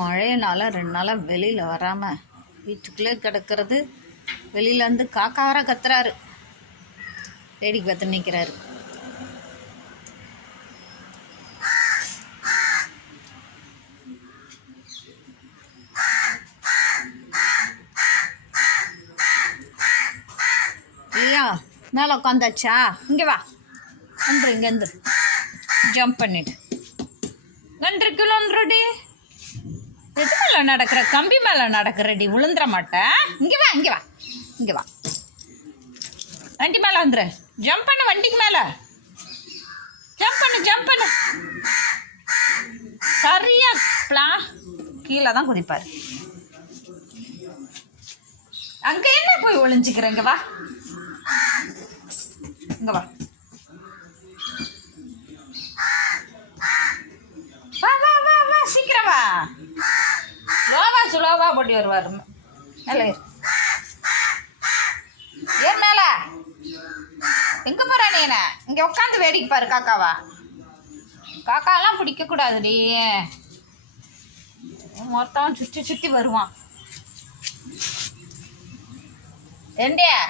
மழையினால 2 நாளாக வெளியில் வராமல் வீட்டுக்குள்ளே கிடக்கிறது. வெளியிலேருந்து காக்கா வர கத்துறாரு, வேடிக்கை பார்த்து நிற்கிறாரு. ஐயா மேலே உட்காந்தாச்சா? இங்கே வா, வந்துரு, இங்கே வந்துரு, ஜம்ப் பண்ணிட்டு 2 கிலோ வந்துடுடி. எது மேலே நடக்கிற? கம்பி மேலே நடக்கிறடி, விழுந்துட மாட்டேன். இங்கே வா, இங்கே வா, இங்கே வா, வண்டி மேலே வந்துரு, ஜம்ப் பண்ணு, வண்டிக்கு மேலே ஜம்ப் பண்ணு, ஜம்ப் பண்ணு. சரியா கீழே தான் குதிப்பார். அங்கே என்ன போய் ஒளிஞ்சிக்கிறேன்? இங்கே வா, இங்கே வா, வா வா வா வா, சீக்கிரம் வா. ஸ்லோவா போட்டி வருவார். மேலே ஏன் மேலே எங்கே போகிற நீ? இங்கே உட்காந்து வேடிக்கை பாரு காக்காவா. காக்காலாம் பிடிக்கக்கூடாதுடி, மொத்தம் சுற்றி வருவான். ஏண்டியா